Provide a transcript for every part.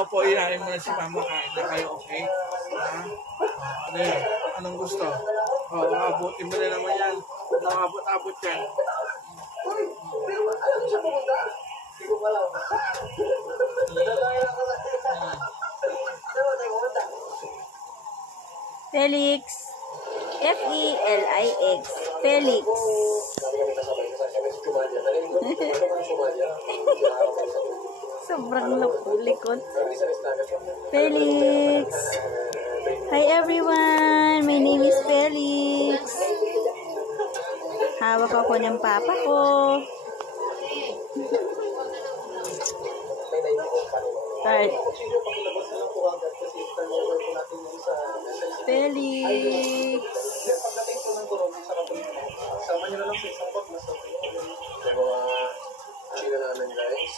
Opo, inahin mo na si mama, kain na kayo, okay? Ha? Ano yan? Anong gusto? Abutin mo na naman yan. Abot-abot yan. Pero alam siya pumunta? Hindi ko pala. Felix. F-E-L-I-X. Felix. Sobrang likod. Felix. Hi everyone. My name is Felix. Hawak ako ng papa ko. Start. Felix. Sama nyo na lang sa isang pag nasa may mga chino namin guys.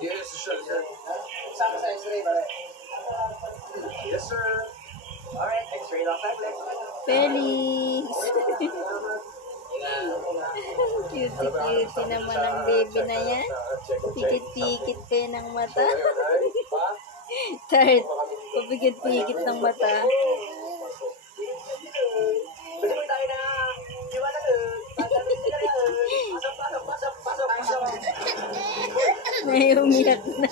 Yes, sure. Sama sa x-ray ba? Yes, sir. Alright, x-ray lang sa flex. Felix. Cute-cute naman ang baby na yan. Pikit-pikit kayo ng mata. Start. Pabigit-pikit ng mata. May umiyak na.